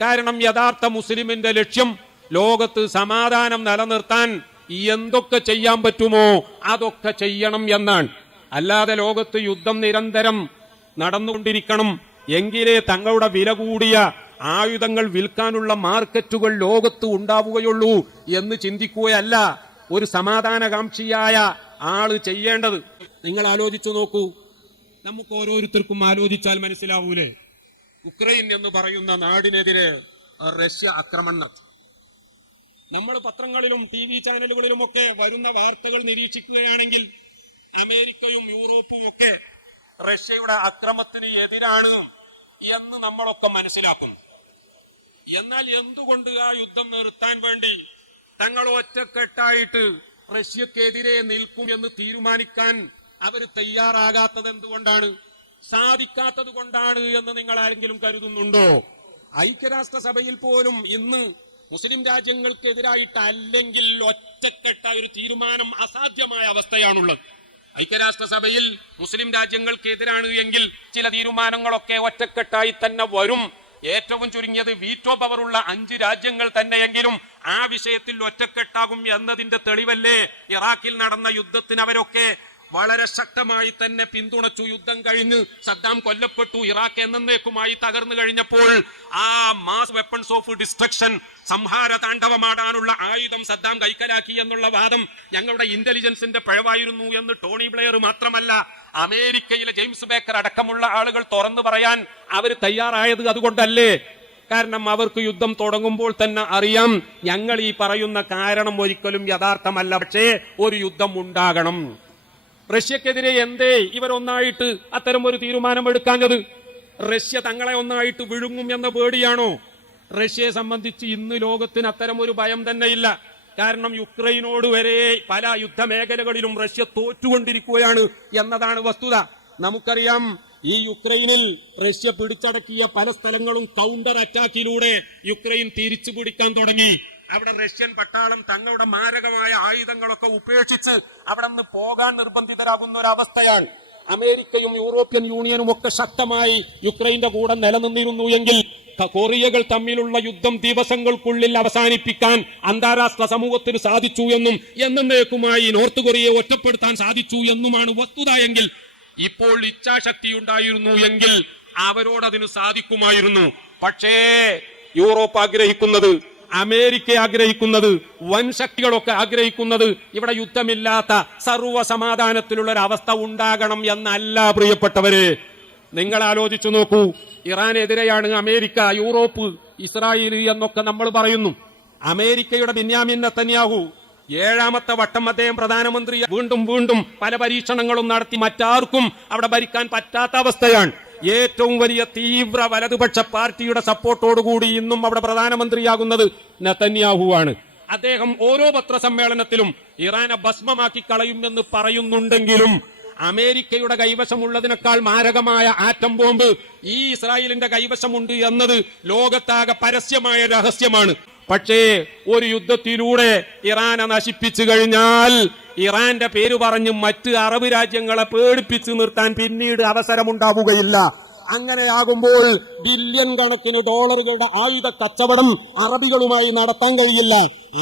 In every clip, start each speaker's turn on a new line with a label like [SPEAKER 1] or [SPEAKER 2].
[SPEAKER 1] കാരണം യഥാർത്ഥ മുസ്ലിമിന്റെ ലക്ഷ്യം ലോകത്ത് സമാധാനം നിലനിർത്താൻ എന്തൊക്കെ ചെയ്യാൻ പറ്റുമോ അതൊക്കെ ചെയ്യണം എന്നാണ്. അല്ലാതെ ലോകത്ത് യുദ്ധം നിരന്തരം നടന്നുകൊണ്ടിരിക്കണം. എങ്കിലേ തങ്ങളുടെ വില കൂടിയ ആയുധങ്ങൾ വിൽക്കാനുള്ള മാർക്കറ്റുകൾ ലോകത്ത് ഉണ്ടാവുകയുള്ളൂ എന്ന് ചിന്തിക്കുകയല്ല ഒരു സമാധാനകാംക്ഷിയായ ആൾ ചെയ്യേണ്ടത്. നിങ്ങൾ ആലോചിച്ചു നോക്കൂ. നമുക്ക് ഓരോരുത്തർക്കും ആലോചിച്ചാൽ മനസ്സിലാവൂലേ? ഉക്രൈൻ എന്ന് പറയുന്ന നാടിനെതിരെ റഷ്യ ആക്രമണം നമ്മൾ പത്രങ്ങളിലും ടി വി ചാനലുകളിലും ഒക്കെ വരുന്ന വാർത്തകൾ നിരീക്ഷിക്കുകയാണെങ്കിൽ അമേരിക്കയും യൂറോപ്പും ഒക്കെ റഷ്യയുടെ അക്രമത്തിന് എതിരാണ് എന്ന് നമ്മളൊക്കെ മനസ്സിലാക്കും എന്നാൽ എന്തുകൊണ്ട് ആ യുദ്ധം നിർത്താൻ വേണ്ടി തങ്ങൾ ഒറ്റക്കെട്ടായിട്ട് റഷ്യക്കെതിരെ നിൽക്കും എന്ന് തീരുമാനിക്കാൻ അവർ തയ്യാറാകാത്തത് എന്തുകൊണ്ടാണ് സാധിക്കാത്തത് കൊണ്ടാണ് എന്ന് നിങ്ങൾ ആരെങ്കിലും കരുതുന്നുണ്ടോ? ഐക്യരാഷ്ട്ര സഭയിൽ പോലും ഇന്ന് മുസ്ലിം രാജ്യങ്ങൾക്കെതിരായിട്ട് അല്ലെങ്കിൽ ഒറ്റക്കെട്ട ഒരു തീരുമാനം അസാധ്യമായ അവസ്ഥയാണുള്ളത്. ഐക്യരാഷ്ട്രസഭയിൽ മുസ്ലിം രാജ്യങ്ങൾക്കെതിരാണ് എങ്കിൽ ചില തീരുമാനങ്ങളൊക്കെ ഒറ്റക്കെട്ടായി തന്നെ വരും. ഏറ്റവും ചുരുങ്ങിയത് വീറ്റോ പവറുള്ള അഞ്ച് രാജ്യങ്ങൾ തന്നെയെങ്കിലും ആ വിഷയത്തിൽ ഒറ്റക്കെട്ടാകും എന്നതിന്റെ തെളിവല്ലേ ഇറാഖിൽ നടന്ന യുദ്ധത്തിന് അവരൊക്കെ വളരെ ശക്തമായി തന്നെ പിന്തുണച്ചു യുദ്ധം കഴിഞ്ഞ് സദ്ദാം കൊല്ലപ്പെട്ടു. ഇറാഖ് എന്നേക്കുമായി തകർന്നു കഴിഞ്ഞപ്പോൾ ആ മാസ് വെപ്പൺസ് ഓഫ് ഡിസ്ട്രക്ഷൻ സംഹാര താണ്ഡവമാടാനുള്ള ആയുധം സദ്ദാം കൈക്കലാക്കി എന്നുള്ള വാദം ഞങ്ങളുടെ ഇന്റലിജൻസിന്റെ പിഴവായിരുന്നു എന്ന് ടോണി ബ്ലെയർ മാത്രമല്ല അമേരിക്കയിലെ ജെയിംസ് ബേക്കർ അടക്കമുള്ള ആളുകൾ തുറന്നു പറയാൻ അവർ തയ്യാറായത് അതുകൊണ്ടല്ലേ? കാരണം അവർക്ക് യുദ്ധം തുടങ്ങുമ്പോൾ തന്നെ അറിയാം ഞങ്ങൾ ഈ പറയുന്ന കാരണം ഒരിക്കലും യഥാർത്ഥമല്ല. പക്ഷേ ഒരു യുദ്ധം ഉണ്ടാകണം. റഷ്യക്കെതിരെ എന്തേ ഇവരൊന്നായിട്ട് അത്തരം ഒരു തീരുമാനം എടുക്കാഞ്ഞത് റഷ്യ തങ്ങളെ ഒന്നായിട്ട് വിഴുങ്ങും എന്ന പേടിയാണോ? റഷ്യയെ സംബന്ധിച്ച് ഇന്ന് ലോകത്തിന് അത്തരം ഒരു ഭയം തന്നെയില്ല. കാരണം യുക്രൈനോട് വരെ പല യുദ്ധമേഖലകളിലും റഷ്യ തോറ്റുകൊണ്ടിരിക്കുകയാണ് എന്നതാണ് വസ്തുത. നമുക്കറിയാം ഈ യുക്രൈനിൽ റഷ്യ പിടിച്ചടക്കിയ പല സ്ഥലങ്ങളും കൗണ്ടർ അറ്റാക്കിലൂടെ യുക്രൈൻ തിരിച്ചു പിടിക്കാൻ തുടങ്ങി. അവിടെ റഷ്യൻ പട്ടാളം തങ്ങളുടെ മാരകമായ ആയുധങ്ങളൊക്കെ ഉപേക്ഷിച്ച് അവിടെ നിന്ന് പോകാൻ നിർബന്ധിതരാകുന്ന ഒരു അവസ്ഥയാണ് അമേരിക്കയും യൂറോപ്യൻ യൂണിയനും ഒക്കെ ശക്തമായി യുക്രൈന്റെ കൂടെ നിലനിന്നിരുന്നു എങ്കിൽ കൊറിയകൾ തമ്മിലുള്ള യുദ്ധം ദിവസങ്ങൾക്കുള്ളിൽ അവസാനിപ്പിക്കാൻ അന്താരാഷ്ട്ര സമൂഹത്തിന് സാധിച്ചു എന്നും എന്നേക്കുമായി നോർത്ത് കൊറിയയെ ഒറ്റപ്പെടുത്താൻ സാധിച്ചു എന്നുമാണ് വസ്തുത എങ്കിൽ ഇപ്പോൾ ഇച്ഛാശക്തി ഉണ്ടായിരുന്നു എങ്കിൽ അവരോടതിന് സാധിക്കുമായിരുന്നു. പക്ഷേ യൂറോപ്പ് ആഗ്രഹിക്കുന്നത് അമേരിക്ക ആഗ്രഹിക്കുന്നത് വൻ ശക്തികളൊക്കെ ആഗ്രഹിക്കുന്നത് ഇവിടെ യുദ്ധമില്ലാത്ത സർവ സമാധാനത്തിലുള്ള ഒരു അവസ്ഥ ഉണ്ടാകണം എന്നല്ല പ്രിയപ്പെട്ടവരെ. നിങ്ങൾ ആലോചിച്ചു നോക്കൂ ഇറാനെതിരെയാണ് അമേരിക്ക യൂറോപ്പ് ഇസ്രായേൽ എന്നൊക്കെ നമ്മൾ പറയുന്നു. അമേരിക്കയുടെ ബിന്യാമിൻ നത്തന്യാഹു ഏഴാമത്തെ വട്ടം അദ്ദേഹം പ്രധാനമന്ത്രി വീണ്ടും വീണ്ടും പല പരീക്ഷണങ്ങളും നടത്തി മറ്റാർക്കും അവിടെ ഭരിക്കാൻ പറ്റാത്ത അവസ്ഥയാണ്. ഏറ്റവും വലിയ തീവ്ര വലതുപക്ഷ പാർട്ടിയുടെ സപ്പോർട്ടോടുകൂടി ഇന്നും അവിടെ പ്രധാനമന്ത്രിയാകുന്നത് നെതന്യാഹുവാണ്. അദ്ദേഹം ഓരോ പത്രസമ്മേളനത്തിലും ഇറാനെ ഭസ്മമാക്കി കളയുമെന്ന് പറയുന്നുണ്ടെങ്കിലും അമേരിക്കയുടെ കൈവശമുള്ളതിനേക്കാൾ മാരകമായ ആറ്റം ബോംബ് ഈ ഇസ്രായേലിന്റെ കൈവശമുണ്ട് എന്നത് ലോകത്താകെ പരസ്യമായ രഹസ്യമാണ്. പക്ഷേ ഒരു യുദ്ധത്തിലൂടെ ഇറാനെ നശിപ്പിച്ചു കഴിഞ്ഞാൽ ഇറാന്റെ പേര് പറഞ്ഞ് മറ്റ് അറബ് രാജ്യങ്ങളെ പേടിപ്പിച്ചു നിർത്താൻ പിന്നീട് അവസരമുണ്ടാവുകയില്ല. അങ്ങനെയാകുമ്പോൾ ബില്യൺ കണക്കിന് ഡോളറുകളുടെ ആയുധ കച്ചവടം അറബികളുമായി നടത്താൻ കഴിയില്ല.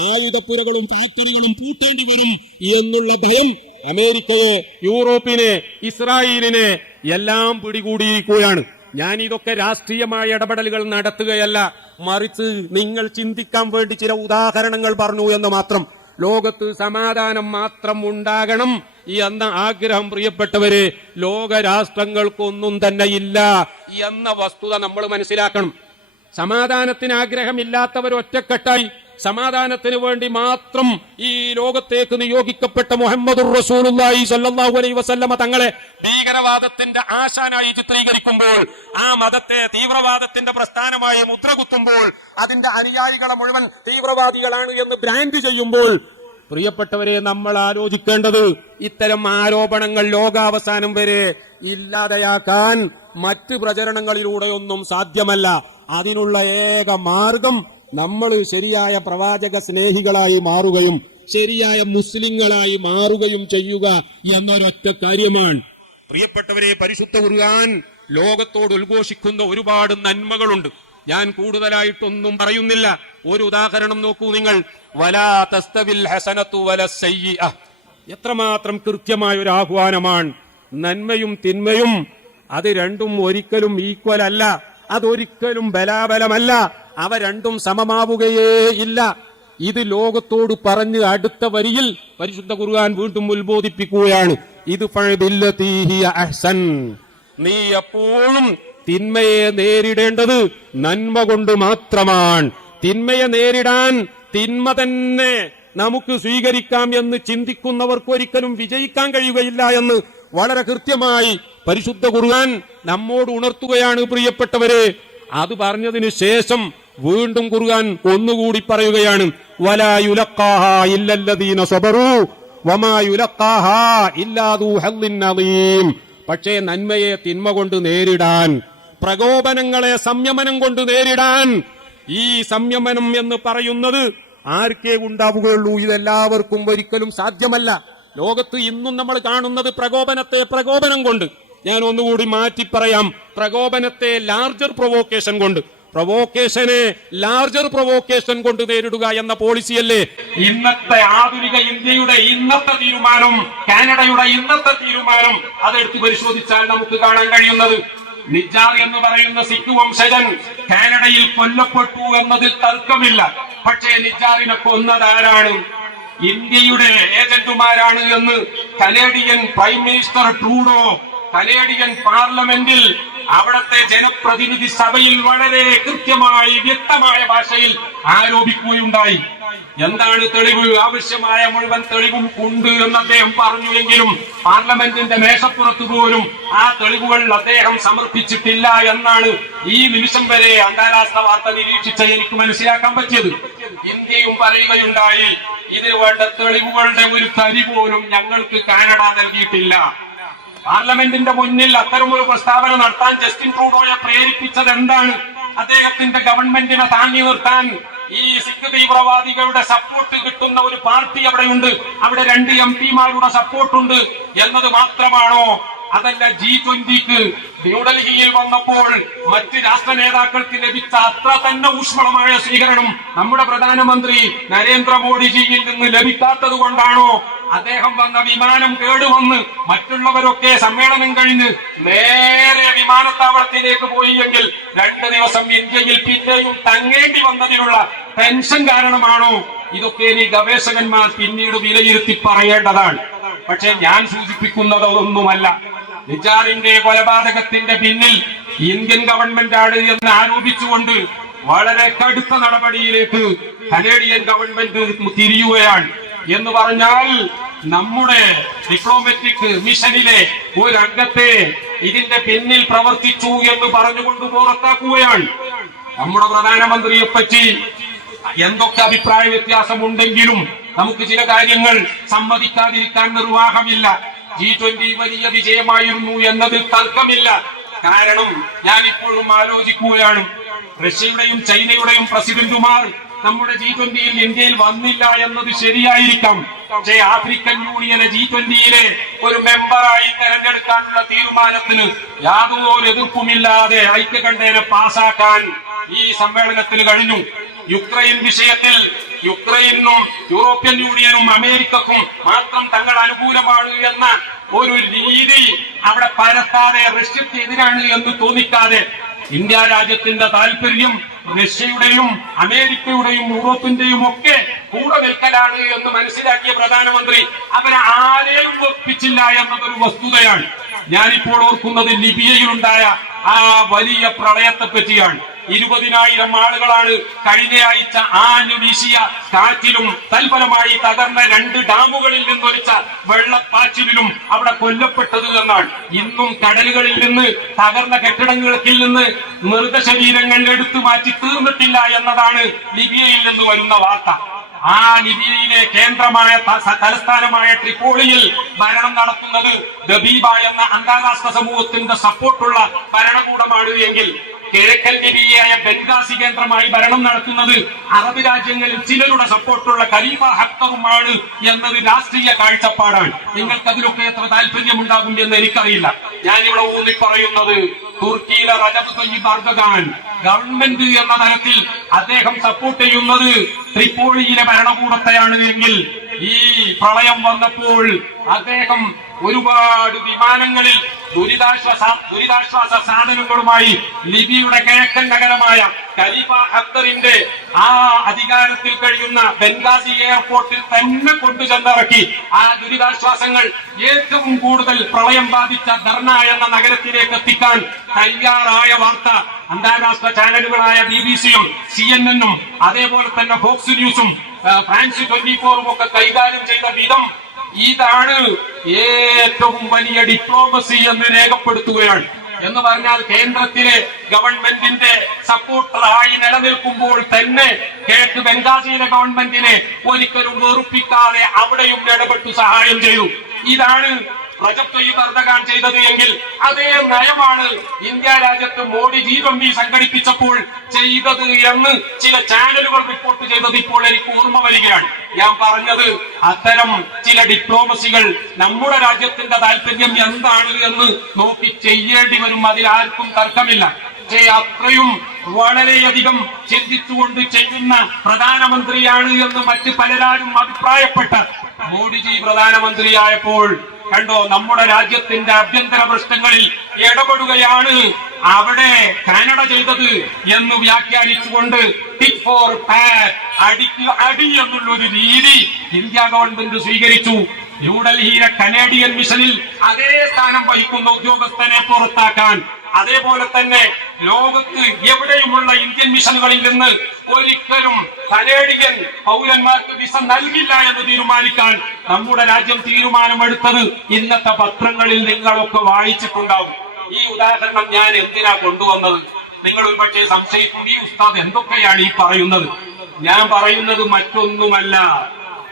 [SPEAKER 1] ആയുധപ്പുരകളും ഫാക്ടറികളും പൂട്ടേണ്ടി വരും എന്നുള്ള ഭയം അമേരിക്കയെ യൂറോപ്പിനെ ഇസ്രായേലിനെ എല്ലാം പിടികൂടിയിരിക്കുകയാണ്. ഞാൻ ഇതൊക്കെ രാഷ്ട്രീയമായ ഇടപെടലുകൾ നടത്തുകയല്ല മറിച്ച് നിങ്ങൾ ചിന്തിക്കാൻ വേണ്ടി ചില ഉദാഹരണങ്ങൾ പറഞ്ഞു എന്ന് മാത്രം. ലോകത്ത് സമാധാനം മാത്രം ഉണ്ടാകണം എന്ന ആഗ്രഹം പ്രിയപ്പെട്ടവരെ. ലോക രാഷ്ട്രങ്ങൾക്കൊന്നും തന്നെ ഇല്ല എന്ന വസ്തുത നമ്മൾ മനസ്സിലാക്കണം. സമാധാനത്തിന് ആഗ്രഹമില്ലാത്തവർ ഒറ്റക്കെട്ടായി സമാധാനത്തിന് വേണ്ടി മാത്രം ഈ ലോകത്തേക്ക് നിയോഗിക്കപ്പെട്ട മുഹമ്മദ് റസൂലുള്ളാഹി സ്വല്ലല്ലാഹു അലൈഹി വസല്ലമ തങ്ങളെ ഭീകരവാദത്തിന്റെ ആശാനായി ചിത്രീകരിക്കുമ്പോൾ ആ മതത്തെ തീവ്രവാദത്തിന്റെ പ്രസ്ഥാനമായി മുദ്രകുത്തുമ്പോൾ അതിന്റെ അനുയായികളെ മുഴുവൻ തീവ്രവാദികളാണ് എന്ന് ബ്രാൻഡ് ചെയ്യുമ്പോൾ പ്രിയപ്പെട്ടവരെ നമ്മൾ ആലോചിക്കേണ്ടത് ഇത്തരം ആരോപണങ്ങൾ ലോകാവസാനം വരെ ഇല്ലാതെയാക്കാൻ മറ്റ് പ്രചരണങ്ങളിലൂടെയൊന്നും സാധ്യമല്ല. അതിനുള്ള ഏക മാർഗം നമ്മൾ ശരിയായ പ്രവാചക സ്നേഹികളായി മാറുകയും ശരിയായ മുസ്ലിങ്ങളായി മാറുകയും ചെയ്യുക എന്നൊരൊറ്റ കാര്യമാണ്. പ്രിയപ്പെട്ടവരെ പരിശുദ്ധ ഖുർആൻ ലോകത്തോട് ഉദ്ഘോഷിക്കുന്ന ഒരുപാട് നന്മകളുണ്ട്. ഞാൻ കൂടുതലായിട്ടൊന്നും പറയുന്നില്ല. ഒരു ഉദാഹരണം നോക്കൂ നിങ്ങൾ. വലാ വല സയ്യിഅ. എത്രമാത്രം കൃത്യമായ ഒരു ആഹ്വാനമാണ്. നന്മയും തിന്മയും അത് രണ്ടും ഒരിക്കലും ഈക്വൽ അല്ല. അതൊരിക്കലും ബലാബലമല്ല. അവ രണ്ടും സമമാവുകയേ ഇല്ല. ഇത് ലോകത്തോട് പറഞ്ഞ് അടുത്ത വരിയിൽ പരിശുദ്ധ ഖുർആൻ വീണ്ടും ഉത്ബോധിപ്പിക്കുകയാണ്. ഇത് അഹ്സൻ. നീ എപ്പോഴും തിന്മയെ നേരിടേണ്ടത് നന്മ കൊണ്ട് മാത്രമാണ്. തിന്മയെ നേരിടാൻ തിന്മ തന്നെ നമുക്ക് സ്വീകരിക്കാം എന്ന് ചിന്തിക്കുന്നവർക്ക് ഒരിക്കലും വിജയിക്കാൻ കഴിയുകയില്ല എന്ന് വളരെ കൃത്യമായി പരിശുദ്ധ ഖുർആൻ നമ്മോട് ഉണർത്തുകയാണ് പ്രിയപ്പെട്ടവരെ. അത് പറഞ്ഞതിന് ശേഷം വീണ്ടും ഖുർആൻ ഒന്നുകൂടി പറയുകയാണ് പക്ഷേ നന്മയെ തിന്മ കൊണ്ട് നേരിടാൻ പ്രകോപനങ്ങളെ സംയമനം കൊണ്ട് നേരിടാൻ ഈ സംയമനം എന്ന് പറയുന്നത് ആർക്കേ ഉണ്ടാവുകയുള്ളൂ? ഇതെല്ലാവർക്കും ഒരിക്കലും സാധ്യമല്ല. ലോകത്ത് ഇന്നും നമ്മൾ കാണുന്നത് പ്രകോപനത്തെ പ്രകോപനം കൊണ്ട്. ഞാൻ ഒന്നുകൂടി മാറ്റി പറയാം പ്രകോപനത്തെ ലാർജർ പ്രൊവോക്കേഷൻ കൊണ്ട്. പ്രൊവോക്കേഷനെ ലാർജർ പ്രൊവോക്കേഷൻ കൊണ്ട് നേരിടുക എന്ന പോളിസിയല്ലേ ഇന്നത്തെ ആധുനിക ഇന്ത്യയുടെ ഇന്നത്തെ തീരുമാനം കാനഡയുടെ ഇന്നത്തെ തീരുമാനം അതെടുത്ത് പരിശോധിച്ചാൽ നമുക്ക് കാണാൻ കഴിയുന്നത്. നിജാർ എന്ന് പറയുന്ന സിഖ് വംശജൻ കാനഡയിൽ കൊല്ലപ്പെട്ടു എന്നതിൽ തർക്കമില്ല. പക്ഷേ നിജാറിനെ കൊന്നതാരാണ്? ഇന്ത്യയുടെ ഏജന്റുമാരാണ് എന്ന് Canadian prime minister Trudeau Canadian പാർലമെന്റിൽ അവിടത്തെ ജനപ്രതിനിധി സഭയിൽ വളരെ കൃത്യമായി വ്യക്തമായ ഭാഷയിൽ ആരോപിക്കുകയുണ്ടായി. എന്താണ് തെളിവ്? ആവശ്യമായ മുഴുവൻ തെളിവും ഉണ്ട് എന്ന് അദ്ദേഹം പറഞ്ഞുവെങ്കിലും പാർലമെന്റിന്റെ മേശപ്പുറത്ത് പോലും ആ തെളിവുകൾ അദ്ദേഹം സമർപ്പിച്ചിട്ടില്ല എന്നാണ് ഈ നിമിഷം വരെ അന്താരാഷ്ട്ര വാർത്ത നിരീക്ഷിച്ച എനിക്ക് മനസ്സിലാക്കാൻ പറ്റിയത്. ഇന്ത്യയും പറയുകയുണ്ടായി ഇതിന് വേണ്ട തെളിവുകളുടെ ഒരു തരി പോലും ഞങ്ങൾക്ക് കാനഡ നൽകിയിട്ടില്ല. പാർലമെന്റിന്റെ മുന്നിൽ അത്തരമൊരു പ്രസ്താവന നടത്താൻ ജസ്റ്റിൻ ട്രൂഡോയെ പ്രേരിപ്പിച്ചത് എന്താണ്? അദ്ദേഹത്തിന്റെ ഗവൺമെന്റിനെ താങ്ങി നിർത്താൻ ഈ സിഖ് തീവ്രവാദികളുടെ സപ്പോർട്ട് കിട്ടുന്ന ഒരു പാർട്ടി അവിടെയുണ്ട്. അവിടെ രണ്ട് എം പിമാരുടെ സപ്പോർട്ടുണ്ട് എന്നത് മാത്രമാണോ? അതല്ല ജി ട്വന്റിക്ക് ന്യൂഡൽഹിയിൽ വന്നപ്പോൾ മറ്റ് രാഷ്ട്ര നേതാക്കൾക്ക് ലഭിച്ച അത്ര തന്നെ ഊഷ്മളമായ സ്വീകരണം നമ്മുടെ പ്രധാനമന്ത്രി നരേന്ദ്രമോദിജിയിൽ നിന്ന് ലഭിക്കാത്തത് കൊണ്ടാണോ? അദ്ദേഹം വന്ന വിമാനം കേടുവന്ന് മറ്റുള്ളവരൊക്കെ സമ്മേളനം കഴിഞ്ഞ് നേരെ വിമാനത്താവളത്തിലേക്ക് പോയി എങ്കിൽ രണ്ട് ദിവസം ഇന്ത്യയിൽ പിന്നെയും തങ്ങേണ്ടി വന്നതിനുള്ള ടെൻഷൻ കാരണമാണോ? ഇതൊക്കെ ഇനി ഗവേഷകന്മാർ പിന്നീട് വിലയിരുത്തി പറയേണ്ടതാണ്. പക്ഷെ ഞാൻ സൂചിപ്പിക്കുന്നത് അതൊന്നുമല്ല നിജാറിന്റെ കൊലപാതകത്തിന്റെ പിന്നിൽ ഇന്ത്യൻ ഗവൺമെന്റ് ആണ് എന്ന് ആരോപിച്ചുകൊണ്ട് വളരെ കടുത്ത നടപടിയിലേക്ക് കനേഡിയൻ ഗവൺമെന്റ് തിരിയുകയാണ്. എന്ന് പറഞ്ഞാൽ നമ്മുടെ ഡിപ്ലോമാറ്റിക് മിഷനിലെ ഒരു അംഗത്തെ ഇതിന്റെ പിന്നിൽ പ്രവർത്തിച്ചു എന്ന് പറഞ്ഞുകൊണ്ട് പുറത്താക്കുകയാണ്. നമ്മുടെ പ്രധാനമന്ത്രിയെ പറ്റി എന്തൊക്കെ അഭിപ്രായ വ്യത്യാസമുണ്ടെങ്കിലും നമുക്ക് ചില കാര്യങ്ങൾ സമ്മതിക്കാതിരിക്കാൻ നിർവാഹമില്ല. ജി ട്വന്റി വലിയ വിജയമായിരുന്നു എന്നതിൽ തർക്കമില്ല. കാരണം ഞാൻ ഇപ്പോഴും ആലോചിക്കുകയാണ്. റഷ്യയുടെയും ചൈനയുടെയും പ്രസിഡന്റുമാർ നമ്മുടെ ജി ട്വന്റിയിൽ ഇന്ത്യയിൽ വന്നില്ല എന്നത് ശരിയായിരിക്കാം. പക്ഷേ ആഫ്രിക്കൻ യൂണിയനെ ജി ട്വന്റിയിലെ ഒരു മെമ്പറായി തെരഞ്ഞെടുക്കാനുള്ള തീരുമാനത്തിന് യാതൊരു എതിർപ്പുമില്ലാതെ ഐക്യകണ്ഠേനെ പാസാക്കാൻ ഈ സമ്മേളനത്തിന് കഴിഞ്ഞു. യുക്രൈൻ വിഷയത്തിൽ യുക്രൈനും യൂറോപ്യൻ യൂണിയനും അമേരിക്കക്കും മാത്രം തങ്ങൾ അനുകൂലമാണ് എന്ന ഒരു രീതി അവിടെ പരത്താതെ റഷ്യക്ക് എതിരാണ് എന്ന് തോന്നിക്കാതെ ഇന്ത്യ രാജ്യത്തിന്റെ താല്പര്യം റഷ്യയുടെയും അമേരിക്കയുടെയും യൂറോപ്പിന്റെയും ഒക്കെ കൂടെ നിൽക്കലാണ് എന്ന് മനസ്സിലാക്കിയ പ്രധാനമന്ത്രി അവരെ ആരെയും ഒപ്പിച്ചില്ല എന്നതൊരു വസ്തുതയാണ്. ഞാനിപ്പോൾ ഓർക്കുന്നത് ലിബിയയിലുണ്ടായ ആ വലിയ പ്രളയത്തെ പറ്റിയാണ്. ഇരുപതിനായിരം ആളുകളാണ് കഴിഞ്ഞ ആഴ്ച ആഞ്ഞു വീശിയ കാറ്റിലും തൽഫലമായി തകർന്ന രണ്ട് ഡാമുകളിൽ നിന്നൊലിച്ച വെള്ളപ്പാച്ചിലും അവിടെ കൊല്ലപ്പെട്ടത് എന്നാണ്. ഇന്നും കടലുകളിൽ നിന്ന് തകർന്ന കെട്ടിടങ്ങളിൽ നിന്ന് മൃതശരീരങ്ങൾ എടുത്തു മാറ്റി തീർന്നിട്ടില്ല എന്നതാണ് ലിബിയയിൽ നിന്ന് വരുന്ന വാർത്ത. ആ ലിബിയയിലെ കേന്ദ്രമായ തലസ്ഥാനമായ ട്രിപ്പോളിയിൽ ഭരണം നടത്തുന്നത് ദബീബ എന്ന അന്താരാഷ്ട്ര സമൂഹത്തിന്റെ സപ്പോർട്ടുള്ള ഭരണകൂടമാണ് എങ്കിൽ കിഴക്കൻ ലിബിയയായ ബംഗാസി കേന്ദ്രമായി ഭരണം നടത്തുന്നത് അറബ് രാജ്യങ്ങളിൽ ചിലരുടെ സപ്പോർട്ടുള്ള ഖലീഫ ഹക്തറുമാണ് എന്നത് രാഷ്ട്രീയ കാഴ്ചപ്പാടാണ്. നിങ്ങൾക്ക് അതിലൊക്കെ എത്ര താല്പര്യമുണ്ടാകും എന്ന് എനിക്കറിയില്ല. ഞാനിവിടെ ഊന്നി പറയുന്നത് തുർക്കിയിലെ റജബ് തയ്യിബ് അർദഗാൻ ഗവൺമെന്റ് എന്ന തരത്തിൽ അദ്ദേഹം സപ്പോർട്ട് ചെയ്യുന്നത് ത്രിപ്പോളിയിലെ ഭരണകൂടത്തെയാണ് എങ്കിൽ ഈ പ്രളയം വന്നപ്പോൾ അദ്ദേഹം ഒരുപാട് വിമാനങ്ങളിൽ ദുരിതാശ്വാസ ദുരിതാശ്വാസ സാധനങ്ങളുമായി ലിബിയുടെ കിഴക്കൻ നഗരമായ ഖലീഫ ഹത്തറിന്റെ ആ അധികാരത്തിൽ കഴിയുന്ന ബംഗാസി എയർപോർട്ടിൽ തന്നെ കൊണ്ടുചെന്നിറക്കി ആ ദുരിതാശ്വാസങ്ങൾ ഏറ്റവും കൂടുതൽ പ്രളയം ബാധിച്ച ധർണ എന്ന നഗരത്തിലേക്ക് എത്തിക്കാൻ തയ്യാറായ വാർത്ത അന്താരാഷ്ട്ര ചാനലുകളായ ബി ബി സിയും സി എൻ എന്നും അതേപോലെ തന്നെ ഫോക്സ് ന്യൂസും ഫ്രാൻസ് ട്വന്റി ഫോറും ഒക്കെ കൈകാര്യം ചെയ്ത വിധം ഇതാണ് ഏറ്റവും വലിയ ഡിപ്ലോമസി എന്ന് രേഖപ്പെടുത്തുകയാണ്. എന്ന് പറഞ്ഞാൽ കേന്ദ്രത്തിലെ ഗവൺമെന്റിന്റെ സപ്പോർട്ടറായി നിലനിൽക്കുമ്പോൾ തന്നെ കിഴക്ക് ബംഗാസിയിലെ ഗവൺമെന്റിനെ ഒരിക്കലും വെറുപ്പിക്കാതെ അവിടെയും ഇടപെട്ടു സഹായം ചെയ്തു. ഇതാണ് റജബ് തയ്യിബ് എർദഗാൻ ചെയ്തത് എങ്കിൽ അതേ നയമാണ് ഇന്ത്യ രാജ്യത്ത് മോഡി ജി ട്വന്റി സംഘടിപ്പിച്ചപ്പോൾ ചെയ്തത് എന്ന് ചില ചാനലുകൾ റിപ്പോർട്ട് ചെയ്തത് ഇപ്പോൾ എനിക്ക് ഓർമ്മ വരികയാണ്. ഞാൻ പറഞ്ഞത് അത്തരം ചില ഡിപ്ലോമസികൾ നമ്മുടെ രാജ്യത്തിന്റെ താല്പര്യം എന്താണ് എന്ന് നോക്കി ചെയ്യേണ്ടി വരും. അതിൽ ആർക്കും തർക്കമില്ല. പക്ഷേ അത്രയും വളരെയധികം ചിന്തിച്ചുകൊണ്ട് ചെയ്യുന്ന പ്രധാനമന്ത്രിയാണ് എന്ന് മറ്റ് പലരാരും അഭിപ്രായപ്പെട്ട മോഡിജി പ്രധാനമന്ത്രിയായപ്പോൾ കണ്ടോ നമ്മുടെ രാജ്യത്തിന്റെ ആഭ്യന്തര പ്രശ്നങ്ങളിൽ ഇടപെടുകയാണ് അവിടെ കാനഡ ചെയ്തത് എന്ന് വ്യാഖ്യാനിച്ചുകൊണ്ട് ഫോർ അടിക്ക് അടി എന്നുള്ള ഒരു രീതി ഇന്ത്യ ഗവൺമെന്റ് സ്വീകരിച്ചു. ന്യൂഡൽഹിയിലെ കനേഡിയൻ മിഷനിൽ അതേ സ്ഥാനം വഹിക്കുന്ന ഉദ്യോഗസ്ഥനെ പുറത്താക്കാൻ അതേപോലെ തന്നെ ലോകത്ത് എവിടെയുമുള്ള ഇന്ത്യൻ മിഷനുകളിൽ നിന്ന് ഒരിക്കലും കനേഡിയൻ പൗരന്മാർക്ക് വിസ നൽകില്ല എന്ന് തീരുമാനിക്കാൻ നമ്മുടെ രാജ്യം തീരുമാനമെടുത്തത് ഇന്നത്തെ പത്രങ്ങളിൽ നിങ്ങളൊക്കെ വായിച്ചിട്ടുണ്ടാവും. ഈ ഉദാഹരണം ഞാൻ എന്തിനാ കൊണ്ടുവന്നത്? നിങ്ങൾ ഒരു പക്ഷേ സംശയിക്കും ഈ ഉസ്താദ് എന്തൊക്കെയാണ് ഈ പറയുന്നത്? ഞാൻ പറയുന്നത് മറ്റൊന്നുമല്ല.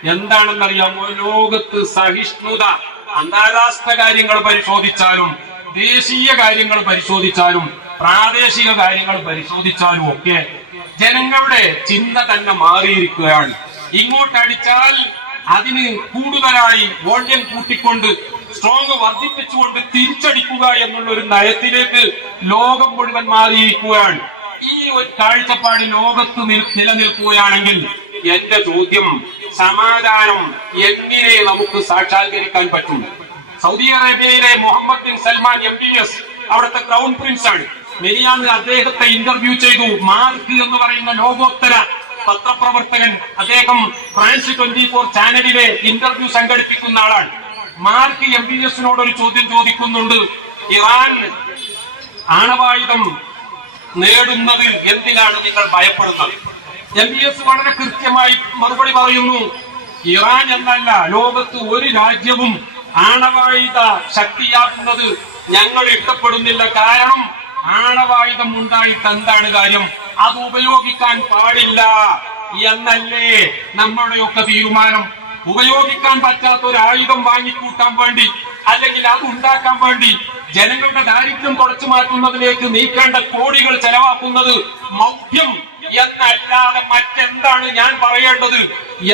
[SPEAKER 1] എന്താണെന്നറിയാമോ? ലോകത്ത് സഹിഷ്ണുത അന്താരാഷ്ട്ര കാര്യങ്ങൾ പരിശോധിച്ചാലും ദേശീയ കാര്യങ്ങൾ പരിശോധിച്ചാലും പ്രാദേശിക കാര്യങ്ങൾ പരിശോധിച്ചാലും ഒക്കെ ജനങ്ങളുടെ ചിന്ത തന്നെ മാറിയിരിക്കുകയാണ്. ഇങ്ങോട്ടടിച്ചാൽ അതിന് കൂടുതലായി വോള്യം കൂട്ടിക്കൊണ്ട് സ്ട്രോങ് വർദ്ധിപ്പിച്ചുകൊണ്ട് തിരിച്ചടിക്കുക എന്നുള്ള ഒരു നയത്തിലേക്ക് ലോകം മുഴുവൻ മാറിയിരിക്കുകയാണ്. ഈ ഒരു കാഴ്ചപ്പാട് ലോകത്ത് നിലനിൽക്കുകയാണെങ്കിൽ എന്റെ ചോദ്യം സമാധാനം എങ്ങനെ നമുക്ക് സാക്ഷാത്കരിക്കാൻ പറ്റും? സൗദി അറേബ്യയിലെ Mohammed bin Salman M B S അവിടുത്തെ ക്രൗൺ പ്രിൻസ് ആണ്. മെനിയാന്ന് അദ്ദേഹത്തെ ഇന്റർവ്യൂ ചെയ്തു. മാർക്ക് എന്ന് പറയുന്ന ലോകോത്തര പത്രപ്രവർത്തകൻ അദ്ദേഹം ഫ്രാൻസ് ട്വന്റി ഫോർ ചാനലിലെ ഇന്റർവ്യൂ സംഘടിപ്പിക്കുന്ന ആളാണ്. മാർക്ക് എം ബി എസിനോട് ഒരു ചോദ്യം ചോദിക്കുന്നുണ്ട്. ഇറാൻ ആണവായുധം നേടുന്നത് എന്തിനാണ് നിങ്ങൾ ഭയപ്പെടുന്നത്? എം ബി എസ് വളരെ കൃത്യമായി മറുപടി പറയുന്നു. ഇറാൻ എന്നല്ല ലോകത്ത് ഒരു രാജ്യവും ആണവായുധ ശക്തിയാക്കുന്നത് ഞങ്ങൾ ഇഷ്ടപ്പെടുന്നില്ല കാരണം ആണവായുധം ഉണ്ടായിട്ട് എന്താണ് കാര്യം? അത് ഉപയോഗിക്കാൻ പാടില്ല എന്നല്ലേ നമ്മുടെയൊക്കെ തീരുമാനം. ഉപയോഗിക്കാൻ പറ്റാത്ത ഒരു ആയുധം വാങ്ങിക്കൂട്ടാൻ വേണ്ടി അല്ലെങ്കിൽ അത് ഉണ്ടാക്കാൻ വേണ്ടി ജനങ്ങളുടെ ദാരിദ്ര്യം തുടച്ചു മാറ്റുന്നതിലേക്ക് നീക്കേണ്ട കോടികൾ ചെലവാക്കുന്നത് മൗഢ്യം എന്നല്ലാതെ മറ്റെന്താണ് ഞാൻ പറയേണ്ടത്?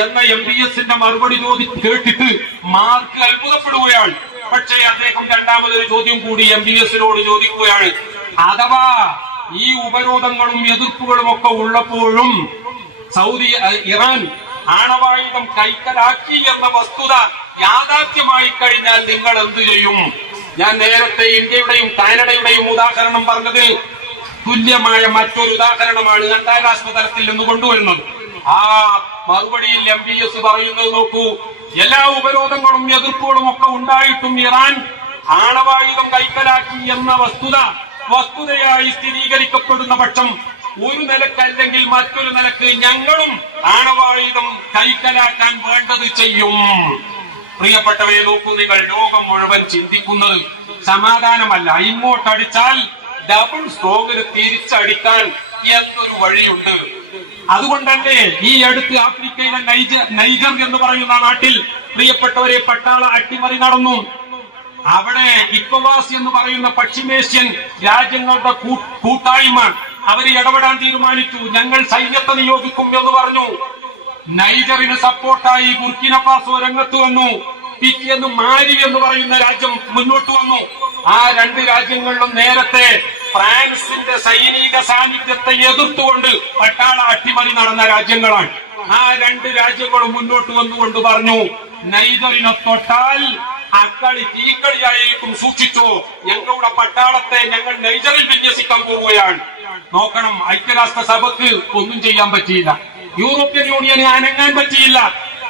[SPEAKER 1] എന്ന എം ഡി എസിന്റെ മറുപടി ചോദി കേട്ടിട്ട് മാർക്ക് അത്ഭുതപ്പെടുകയാണ്. പക്ഷേ അദ്ദേഹം രണ്ടാമതൊരു ചോദ്യം കൂടി എം ഡി എസിനോട് ചോദിക്കുകയാണ്. അഥവാ ഈ ഉപരോധങ്ങളും എതിർപ്പുകളും ഒക്കെ ഉള്ളപ്പോഴും സൗദി ഇറാൻ ആണവായുധം കൈക്കലാക്കി എന്ന വസ്തുത യാഥാർത്ഥ്യമായി കഴിഞ്ഞാൽ നിങ്ങൾ എന്തു ചെയ്യും? ഞാൻ നേരത്തെ ഇന്ത്യയുടെയും കാനഡയുടെയും ഉദാഹരണം പറഞ്ഞത് തുല്യമായ മറ്റൊരു ഉദാഹരണമാണ് അന്താരാഷ്ട്ര തലത്തിൽ നിന്ന് കൊണ്ടുവരുന്നത്. ആ മറുപടിയിൽ എം ബി എസ് പറയുന്നത് നോക്കൂ എല്ലാ ഉപരോധങ്ങളും എതിർപ്പുകളും ഒക്കെ ഉണ്ടായിട്ടും ഇറാൻ ആണവായുധം കൈക്കലാക്കി എന്ന വസ്തുത വസ്തുതയായി സ്ഥിരീകരിക്കപ്പെടുന്ന പക്ഷം ഒരു നിലക്കല്ലെങ്കിൽ മറ്റൊരു നിലയ്ക്ക് ഞങ്ങളും ആണവായുധം കൈക്കലാക്കാൻ വേണ്ടത് ചെയ്യും. പ്രിയപ്പെട്ടവയെ നോക്കൂ നിങ്ങൾ ലോകം മുഴുവൻ ചിന്തിക്കുന്നത് സമാധാനമല്ല. ഇങ്ങോട്ടടിച്ചാൽ ഡബിൾ സ്ട്രോങ്ങിന് തിരിച്ചടിക്കാൻ എന്തൊരു വഴിയുണ്ട്? അതുകൊണ്ട് തന്നെ ഈ അടുത്ത് ആഫ്രിക്കയിലെ നൈജർ നൈജർ എന്ന് പറയുന്ന നാട്ടിൽ പ്രിയപ്പെട്ടവരെ പട്ടാള അട്ടിമറി നടന്നു. അവിടെ ഇക്കോവാസ് എന്ന് പറയുന്ന പശ്ചിമേഷ്യൻ രാജ്യങ്ങളുടെ കൂട്ടായ്മ അവർ ഇടപെടാൻ തീരുമാനിച്ചു. ഞങ്ങൾ സൈന്യത്തെ നിയോഗിക്കും എന്ന് പറഞ്ഞു. നൈജറിന് സപ്പോർട്ടായി ബുർക്കിന ഫാസോ രംഗത്ത് വന്നു. പിറ്റിയെന്ന് മാരി എന്ന് പറയുന്ന രാജ്യം മുന്നോട്ട് വന്നു. ആ രണ്ട് രാജ്യങ്ങളിലും നേരത്തെ ഫ്രാൻസിന്റെ സൈനിക സാന്നിധ്യത്തെ എതിർത്തുകൊണ്ട് പട്ടാള അട്ടിമറി നടന്ന രാജ്യങ്ങളാണ്. ആ രണ്ട് രാജ്യങ്ങളും മുന്നോട്ട് വന്നുകൊണ്ട് പറഞ്ഞു നൈതറിനെ തൊട്ടാൽ അക്കളി തീക്കളിയായിരിക്കും സൂക്ഷിച്ചോ. ഞങ്ങളുടെ പട്ടാളത്തെ ഞങ്ങൾ നൈജറിൽ വിന്യസിക്കാൻ പോവുകയാണ്. നോക്കണം ഐക്യരാഷ്ട്ര സഭക്ക് ഒന്നും ചെയ്യാൻ പറ്റിയില്ല. യൂറോപ്യൻ യൂണിയന് അനങ്ങാൻ പറ്റിയില്ല.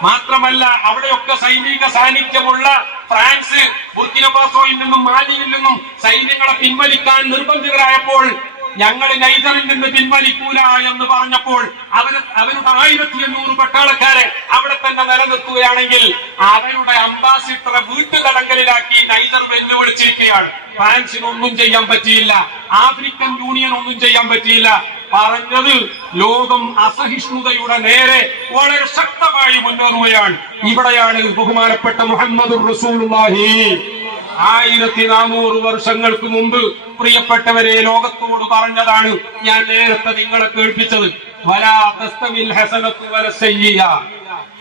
[SPEAKER 1] മാത്രമല്ല അവിടെയൊക്കെ സൈനിക സാന്നിധ്യമുള്ള ഫ്രാൻസ് ബുർക്കിനഫാസോയിൽ നിന്നും മാലിയിൽ നിന്നും സൈന്യങ്ങളെ പിൻവലിക്കാൻ നിർബന്ധിതരായപ്പോൾ ഞങ്ങൾ നൈജറിൽ നിന്ന് പിൻവലിക്കൂല എന്ന് പറഞ്ഞപ്പോൾ അവർ അവരുടെ ആയിരത്തി എണ്ണൂറ് പട്ടാളക്കാരെ അവിടെ തന്നെ നിലനിർത്തുകയാണെങ്കിൽ അവരുടെ അംബാസിഡറെ വീട്ടുതടങ്കലിലാക്കി നൈജർ വെല്ലുവിളിച്ചിരിക്കുകയാണ്. ഫ്രാൻസിനൊന്നും ചെയ്യാൻ പറ്റിയില്ല. ആഫ്രിക്കൻ യൂണിയൻ ഒന്നും ചെയ്യാൻ പറ്റിയില്ല. പറഞ്ഞത് ലോകം അസഹിഷ്ണുതയുടെ നേരെ വളരെ ശക്തമായി മുന്നേറുകയാണ്. ഇവിടെയാണ് ബഹുമാനപ്പെട്ട മുഹമ്മദ് റസൂലുള്ളാഹി. ആയിരത്തി നാനൂറ് വർഷങ്ങൾക്ക് മുമ്പ് പ്രിയപ്പെട്ടവരെ ലോകത്തോട് പറഞ്ഞതാണ് ഞാൻ നേരത്തെ നിങ്ങളെ കേൾപ്പിച്ചത്. വലാ തസ്തവിൽ ഹസനത്തു വല സയ്യിയ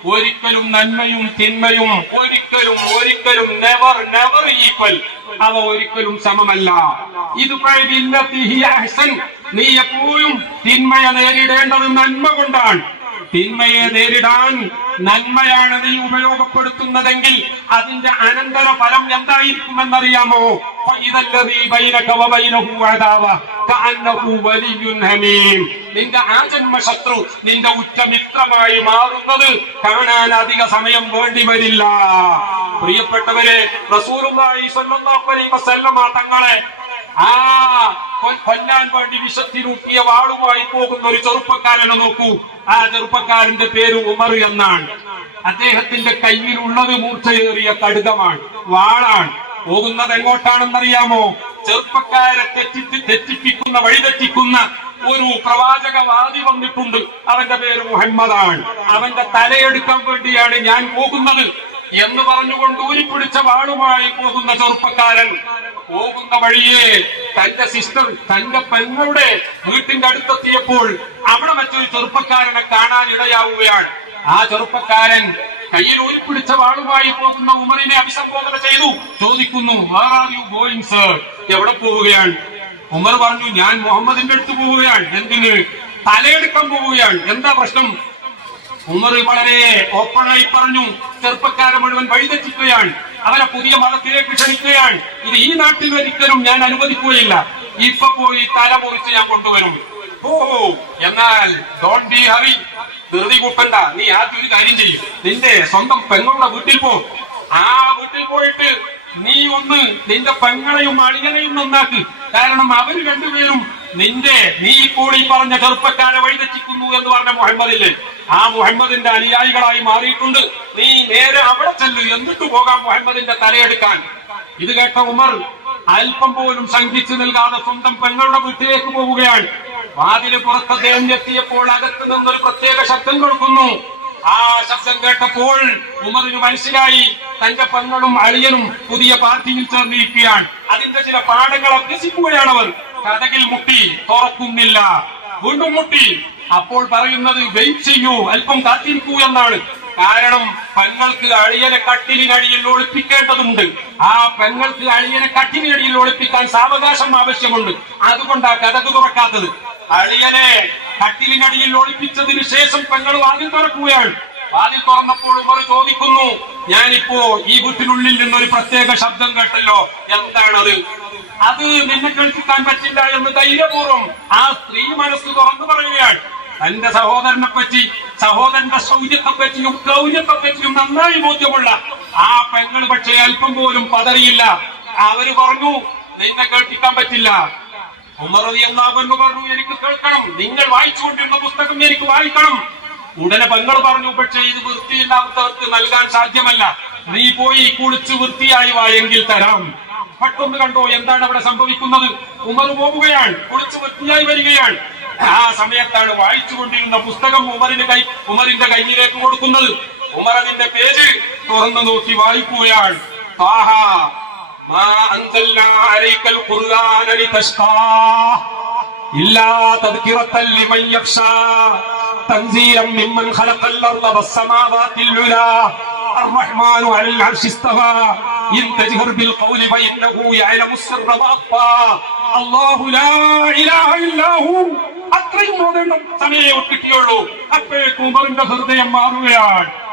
[SPEAKER 1] ഒരിക്കലും നന്മയും തിന്മയും ഒരിക്കലും ഒരിക്കലും നെവർ നെവർ ഈക്വൽ അവ ഒരിക്കലും സമമല്ല. ഇത്. നീ എപ്പോഴും തിന്മയെ നേരിടേണ്ടത് നന്മ കൊണ്ടാണ്. തിന്മയെ നേരിടാൻ നന്മയാണ് നീ ഉപയോഗപ്പെടുത്തുന്നതെങ്കിൽ അതിന്റെ അനന്തര ഫലം എന്തായിരിക്കുമെന്നറിയാമോ ഫഇദല്ലദീ ബൈനക വബൈനഹു അദാവ. കഅന്നഹു വലിയ്യുൻ ഹമീം നിന്റെ ആജന്മ ശത്രു നിന്റെ ഉറ്റമിത്രമായി മാറുന്നത് കാണാൻ അധിക സമയം വേണ്ടി വരില്ല. പ്രിയപ്പെട്ടവരെ തങ്ങളെ ആ കൊല്ലാൻ വേണ്ടി വിശത്തിലൂട്ടിയ വാളുമായി പോകുന്ന ഒരു ചെറുപ്പക്കാരനെ നോക്കൂ. ആ ചെറുപ്പക്കാരന്റെ പേര് ഉമർ എന്നാണ്. അദ്ദേഹത്തിന്റെ കയ്യിലുള്ളത് മൂർച്ചയേറിയ കടുകമാണ് വാളാണ്. പോകുന്നത് എങ്ങോട്ടാണെന്നറിയാമോ ചെറുപ്പക്കാരെ തെറ്റിച്ച് തെറ്റിപ്പിക്കുന്ന വഴിതെറ്റിക്കുന്ന ഒരു പ്രവാചകവാദി വന്നിട്ടുണ്ട്. അവന്റെ പേര് മുഹമ്മദാണ്. അവന്റെ തലയെടുക്കാൻ വേണ്ടിയാണ് ഞാൻ പോകുന്നത് എന്ന് പറഞ്ഞുകൊണ്ട് ഊരിപ്പിടിച്ച വാളുമായി പോകുന്ന ചെറുപ്പക്കാരൻ പോകുന്ന വഴിയെ തന്റെ സിസ്റ്റർ തന്റെ പെങ്ങളുടെ വീട്ടിന്റെ അടുത്തെത്തിയപ്പോൾ അവിടെ മറ്റൊരു ചെറുപ്പക്കാരനെ കാണാൻ ഇടയാവുകയാണ് ആ ചെറുപ്പക്കാരൻ കയ്യിൽ ഊരിപ്പിടിച്ച വാളുമായി പോകുന്ന ഉമറിനെ അഭിസംബോധന ചെയ്തു. ചോദിക്കുന്നു "Where are you going sir എവിടെ പോവുകയാണ്? ഉമർ പറഞ്ഞു ഞാൻ മുഹമ്മദിന്റെ അടുത്ത് പോവുകയാണ്. എന്തിന്? തലയെടുക്കാൻ പോവുകയാണ്. എന്താ പ്രശ്നം? ഉമർ വളരെ ഓപ്പണായി പറഞ്ഞു ചെറുപ്പക്കാരെ മുഴുവൻ വഴിതെറ്റിക്കുകയാണ്. അവരെ പുതിയ മതത്തിലേക്ക് ക്ഷണിക്കുകയാണ്. ഇത് ഈ നാട്ടിൽ ഒരിക്കലും ഞാൻ അനുവദിക്കുകയില്ല. ഇപ്പൊ പോയി തല മുറിച്ച് ഞാൻ കൊണ്ടുവരും. ഓ എന്നാൽ ഡോൺ ബി ഹറി ധൃതി കൂട്ടണ്ട നീ ആദ്യം ഒരു കാര്യം ചെയ്യും. നിന്റെ സ്വന്തം പെങ്ങളുടെ വീട്ടിൽ പോ. ആ വീട്ടിൽ പോയിട്ട് നീ ഒന്ന് നിന്റെ പെങ്ങളെയും അളിയനെയും നന്നാക്ക്. കാരണം അവർ രണ്ടുപേരും നിന്റെ നീ കൂടി പറഞ്ഞ ചെറുപ്പക്കാരെ വഴിതെറ്റിക്കുന്നു എന്ന് പറഞ്ഞ മുഹമ്മദില്ലേ? ആ മുഹമ്മദിന്റെ അനുയായികളായി മാറിയിട്ടുണ്ട്. നീ നേരെ അവിടെ ചെല്ലു. എന്നിട്ട് പോകാം മുഹമ്മദിന്റെ തലയെടുക്കാൻ. ഇത് കേട്ട ഉമർ അല്പം പോലും ശങ്കിച്ചു നൽകാതെ സ്വന്തം പെങ്ങളുടെ വീട്ടിലേക്ക് പോവുകയാണ്. വാതിൽ പുറത്ത് അദ്ദേഹം എത്തിയപ്പോൾ അകത്ത് നിന്നൊരു പ്രത്യേക ശബ്ദം കൊടുക്കുന്നു. ആ ശബ്ദം കേട്ടപ്പോൾ ഉമറിന് മനസ്സിലായി. തന്റെ പങ്ങളും അളിയനും പുതിയ പാർട്ടിയിൽ ചേർന്നിരിക്കുകയാണ്. അതിന്റെ ചില പാഠങ്ങൾ അഭ്യസിക്കുകയാണ് അവർ കഥകിൽ മുട്ടി തുറക്കുന്നില്ല. വീണ്ടും മുട്ടി. അപ്പോൾ പറയുന്നത് വെയിറ്റ് ചെയ്യൂ അല്പം കാത്തിരിക്കൂ എന്നാണ്. കാരണം പെങ്ങൾക്ക് അളിയനെ കട്ടിലിനടിയിൽ ഒളിപ്പിക്കേണ്ടതുണ്ട്. ആ പെങ്ങൾക്ക് അളിയനെ കട്ടിലിനടിയിൽ ഒളിപ്പിക്കാൻ സാവകാശം ആവശ്യമുണ്ട്. അതുകൊണ്ടാണ് കഥക് തുറക്കാത്തത്. അളിയനെ കട്ടിലിനടിയിൽ ഒളിപ്പിച്ചതിനു ശേഷം പെങ്ങൾ വാതിൽ തുറക്കുകയാണ്. വാതിൽ തുറന്നപ്പോൾ ഉമർ ചോദിക്കുന്നു ഞാനിപ്പോ ഈ വീട്ടിനുള്ളിൽ നിന്നൊരു പ്രത്യേക ശബ്ദം കേട്ടല്ലോ. എന്താണത്? അത് നിന്നെ കേൾപ്പിക്കാൻ പറ്റില്ല എന്ന് ധൈര്യപൂർവം ആ സ്ത്രീ മനസ്സ് തുറന്നു പറയുകയാണ്. തന്റെ സഹോദരനെ പറ്റി സഹോദരന്റെ ശൗര്യത്തെ പറ്റിയും ഗൗര്യത്തെ പറ്റിയും നന്നായി ബോധ്യമുള്ള ആ പെങ്ങൾ പക്ഷേ അല്പം പോലും പതറിയില്ല. അവർ പറഞ്ഞു നിന്നെ കേൾപ്പിക്കാൻ പറ്റില്ല. ഉമറതി എന്നാകുന്നു പറഞ്ഞു എനിക്ക് കേൾക്കണം. നിങ്ങൾ വായിച്ചുകൊണ്ടിരുന്ന പുസ്തകം എനിക്ക് വായിക്കണം. ഉടനെ പെങ്ങൾ പറഞ്ഞു പക്ഷേ ഇത് വൃത്തിയില്ലാത്തവർക്ക് നൽകാൻ സാധ്യമല്ല. നീ പോയി കുളിച്ച് വൃത്തിയായി വായെങ്കിൽ തരാം. പെട്ടെന്ന് കണ്ടോ എന്താണ് അവിടെ സംഭവിക്കുന്നത്? ഉമർ പോവുകയാണ് കുളിച്ച് വൃത്തിയായി വരികയാണ്. ആ സമയത്താണ് വായിച്ചുകൊണ്ടിരുന്ന പുസ്തകം ഉമറിന്റെ കൈ ഉമറിന്റെ കയ്യിലേക്ക് കൊടുക്കുന്നത്. ഉമർ അതിന്റെ പേര് തുറന്നു നോക്കി വായിക്കുകയാണ്. താഹ ما أنزلنا عليك القرآن لتشقى إلا تذكرة لمن يخشى تنزيلا ممن خلق الأرض والسماوات العلى الرحمن على العرش استوى ഇൻ തജ്ഹർ ബിൽ ഖൗലി ഫഇന്നഹു യഅലമു സിർറ വഅഖ്ഫാ അല്ലാഹു ലാ ഇലാഹ ഇല്ലാ ഹു അത്രയും ഓതേണ്ട സമയമേ കിട്ടിയുള്ളൂ അപ്പോഴേക്കും ഉമറിന്റെ ഹൃദയം മാറുകയാണ് ത്വാഹാ നബിയെ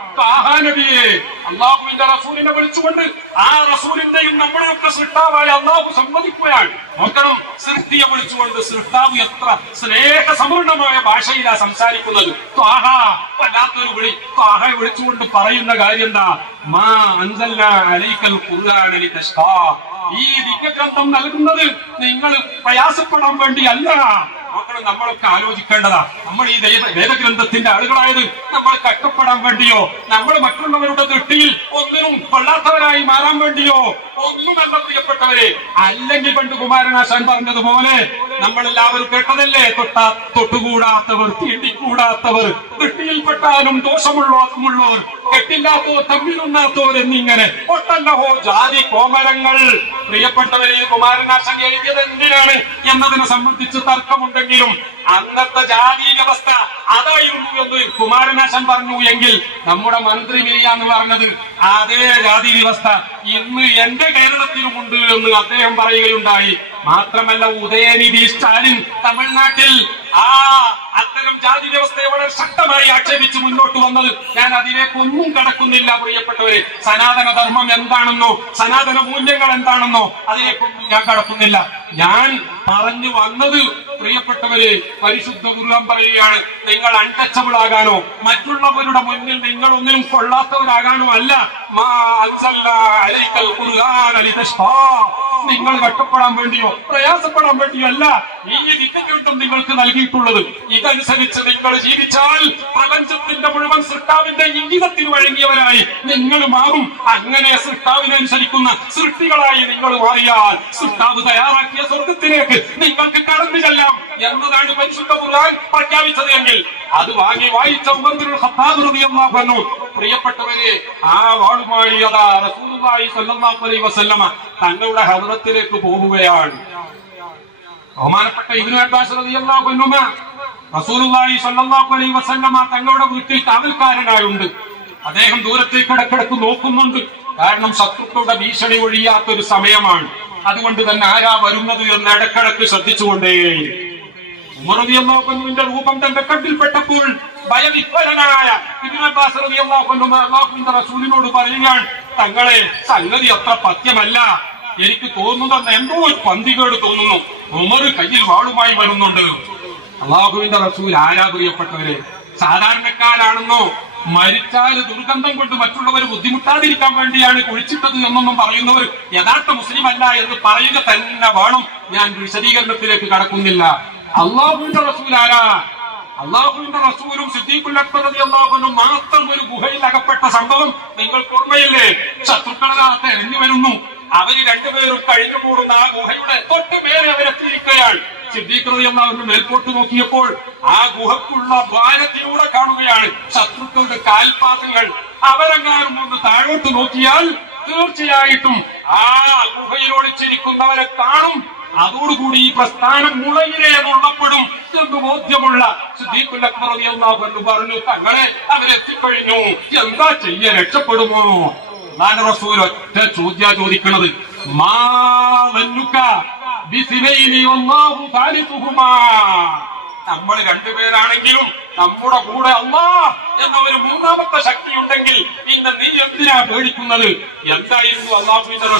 [SPEAKER 1] അള്ളാഹുവിന്റെ റസൂലിനെ വിളിച്ചുകൊണ്ട് ആ റസൂലിന്റെയും നമ്മുടെയൊക്കെ സൃഷ്ടാവായ അള്ളാഹു സമ്മതിക്കുകയാണ്. നോക്കണം സൃഷ്ടിയെ വിളിച്ചുകൊണ്ട് സൃഷ്ടാവ് എത്ര സമൂർണമായ ഭാഷയിലാണ് സംസാരിക്കുന്നത്. ത്വാഹ വല്ലാത്തൊരു വിളി. ത്വാഹയെ വിളിച്ചുകൊണ്ട് പറയുന്ന കാര്യം എന്താ മാ അഞ്ചല്ല അലൈക്കൽ ലിതഷ്കാ. ഈ ദിഗ്ഗ്രന്ഥം നൽകുന്നത് നിങ്ങൾ പ്രയാസപ്പെടാൻ വേണ്ടിയല്ല. നോക്കണം നമ്മളൊക്കെ ആലോചിക്കേണ്ടതാ നമ്മൾ ഈ വേദ- വേദഗ്രന്ഥത്തിന്റെ ആളുകളായത് നമ്മൾ കഷ്ടപ്പെടാൻ വേണ്ടിയോ നമ്മൾ മറ്റുള്ളവരുടെ ദൃഷ്ടിയിൽ ഒന്നിനും കൊള്ളാത്തവരായി മാറാൻ വേണ്ടിയോ ഒന്നുമല്ല പ്രിയപ്പെട്ടവരെ. അല്ലെങ്കിൽ പണ്ട് കുമാരനാശാൻ പറഞ്ഞതുപോലെ നമ്മൾ എല്ലാവരും കേട്ടതല്ലേ? തൊട്ടാ തൊട്ടുകൂടാത്തവർ തീണ്ടിക്കൂടാത്തവർ ദൃഷ്ടിയിൽപ്പെട്ടാലും ദോഷമുള്ളവർ കെട്ടില്ലാത്തോ തമ്മിലുണ്ണാത്തോർ എന്നിങ്ങനെ. ഒട്ടല്ലഹോ ജാതി കോമരങ്ങൾ. പ്രിയപ്പെട്ടവരെ കുമാരനാശൻ എഴുതിയത് എന്തിനാണ് എന്നതിനെ സംബന്ധിച്ച് തർക്കമുണ്ടെങ്കിലും അന്നത്തെ ജാതി വ്യവസ്ഥ അതായിരുന്നു എന്ന് കുമാരനാശൻ പറഞ്ഞു എങ്കിൽ നമ്മുടെ മന്ത്രി മിനിയാന്ന് പറഞ്ഞത് അതേ ജാതി വ്യവസ്ഥ ഇന്ന് എന്റെ കേരളത്തിലുമുണ്ട് എന്ന് അദ്ദേഹം പറയുകയുണ്ടായി. മാത്രമല്ല ഉദയനിധി സ്റ്റാലിൻ തമിഴ്നാട്ടിൽ ആ അത്തരം ജാതി വ്യവസ്ഥയെ വളരെ ശക്തമായി ആക്ഷേപിച്ച് മുന്നോട്ട് വന്നത്. ഞാൻ അതിലേക്ക് ഒന്നും കടക്കുന്നില്ല പ്രിയപ്പെട്ടവര്. സനാതന ധർമ്മം എന്താണെന്നോ സനാതന മൂല്യങ്ങൾ എന്താണെന്നോ അതിലേക്കൊന്നും ഞാൻ കടക്കുന്നില്ല. ഞാൻ പറഞ്ഞു വന്നത് പ്രിയപ്പെട്ടവര് പരിശുദ്ധ ഗുരുവാൻ പറയുകയാണ് നിങ്ങൾ അൺടച്ചബിൾ ആകാനോ മറ്റുള്ളവരുടെ മുന്നിൽ നിങ്ങൾ ഒന്നിനും കൊള്ളാത്തവരാകാനോ അല്ല. മാ അൻസല്ല അലൈക്കൽ ഖുർആൻ ലിതഷ്കാ. നിങ്ങൾ കഷ്ടപ്പെടാൻ വേണ്ടിയോ പ്രയാസപ്പെടാൻ വേണ്ടിയോ അല്ല ഈ വിദ്യഗ്രന്ഥം നിങ്ങൾക്ക് നൽകിയിട്ടുള്ളത്. ഇതനുസരിച്ച് നിങ്ങൾ ജീവിച്ചാൽ പ്രപഞ്ചത്തിന്റെ മുഴുവൻ സൃഷ്ടാവിന്റെ ഇംഗിതത്തിന് വഴങ്ങിയവരായി നിങ്ങൾ മാറും അങ്ങനെ സൃഷ്ടാവിനെ അനുസരിക്കുന്ന സൃഷ്ടികളായി നിങ്ങൾ മാറിയാൽ സൃഷ്ടാവ് തയ്യാറാക്കിയ സ്വർഗത്തിലേക്ക് നിങ്ങൾക്ക് കടന്നു ചെല്ലാം എന്നതാണ് പരിശുദ്ധ ഖുർആൻ പ്രഖ്യാപിച്ചത് എങ്കിൽ. അത് വാങ്ങി വായിച്ച ഉമർ ബിൻ എന്നാ അൻഹു പ്രിയപ്പെട്ടവരെ ആ വാളുമായി അതാ റസൂലുള്ളാഹി സ്വല്ലല്ലാഹു അലൈഹി വസല്ലമ തങ്ങളുടെ ഹദ്റത്തിലേക്ക് പോകുകയാണ്. ബഹുമാനപ്പെട്ട ഇബ്നു അബ്ബാസ് റളിയല്ലാഹു അൻഹുമ റസൂലുള്ളാഹി സ്വല്ലല്ലാഹു അലൈഹി വസല്ലമ തങ്ങളുടെ വീട്ടിൽ കാവൽക്കാരനായുണ്ട്. അദ്ദേഹം ദൂരത്തേക്ക് ഇടക്കിടക്ക് നോക്കുന്നുണ്ട്. കാരണം ശത്രുക്കളുടെ ഭീഷണി ഒഴിയാത്ത ഒരു സമയമാണ്. അതുകൊണ്ട് തന്നെ ആരാ വരുന്നത് എന്ന് ഇടക്കിടക്ക് ശ്രദ്ധിച്ചുകൊണ്ടേ ഉമർ റളിയല്ലാഹു അൻഹുവിന്റെ രൂപം തന്റെ കണ്ടിൽപ്പെട്ടപ്പോൾ ഭയവിഹ്വലനായ അല്ലാഹുവിന്റെ റസൂലിനോട് പറയുകയാണ് തങ്ങളെ സംഗതി അത്ര പത്യമല്ല എനിക്ക് തോന്നുന്നത് എന്തോ ഒരു പന്തികേട് തോന്നുന്നു. ഉമർ കയ്യിൽ വാളുമായി വരുന്നുണ്ട്. അള്ളാഹുവിന്റെ റസൂൽ ആരാ പ്രിയപ്പെട്ടവരെ? സാധാരണക്കാരാണെന്നോ മരിച്ചാൽ ദുർഗന്ധം കൊണ്ട് മറ്റുള്ളവർ ബുദ്ധിമുട്ടാതിരിക്കാൻ വേണ്ടിയാണ് കുഴിച്ചിട്ടത് എന്നൊന്നും പറയുന്നവർ യഥാർത്ഥ മുസ്ലിം അല്ല എന്ന് പറയുക തന്നെ വേണം. ഞാൻ വിശദീകരണത്തിലേക്ക് കടക്കുന്നില്ല. അള്ളാഹുവിന്റെ റസൂൽ ആരാ? അള്ളാഹുവിന്റെ റസൂലും സിദ്ദീഖുൽ അക്ബർ അള്ളാഹുനും മാത്രം ഒരു ഗുഹയിൽ അകപ്പെട്ട സംഭവം നിങ്ങൾക്ക് ഓർമ്മയില്ലേ? ശത്രുക്കളാത്ത എറിഞ്ഞു വരുന്നു. അവർ രണ്ടുപേരും കഴിഞ്ഞു കൂടുന്ന ആ ഗുഹയുടെ തൊട്ട് പേരെ അവരെത്തിയിരിക്കുകയാണ്. സിദ്ദീഖ് അള്ളാഹുന്റെ മേൽപോട്ട് നോക്കിയപ്പോൾ ആ ഗുഹക്കുള്ള ദ്വാരത്തിലൂടെ കാണുകയാണ് ശത്രുക്കളുടെ കാൽപാദങ്ങൾ. അവരെങ്ങാനും ഒന്ന് താഴോട്ട് നോക്കിയാൽ തീർച്ചയായിട്ടും ആ ഗുഹയിൽ ഒളിച്ചിരിക്കുന്നവരെ കാണും. അതോടുകൂടി ഈ പ്രസ്ഥാനം മുളയിലെ നുള്ളപ്പെടും എന്ന് ബോധ്യമുള്ള സിദ്ദീഖുൽ പറഞ്ഞു തങ്ങളെ അവരെത്തിക്കഴിഞ്ഞു എന്താ ചെയ്യ രക്ഷപ്പെടുമോ? നാല് റസൂൽ ഒറ്റ ചോദ്യ ചോദിക്കുന്നത്. മാ ബിസിനൈനി വല്ലാഹു നമ്മൾ രണ്ടുപേരാണെങ്കിലും നമ്മുടെ കൂടെ അള്ളാ എന്ന ഒരു മൂന്നാമത്തെ ശക്തി ഉണ്ടെങ്കിൽ പിന്നെ നീ എന്തിനാ പേടിക്കുന്നത്? എന്തായിരുന്നു അള്ളാഹുവിന്റെ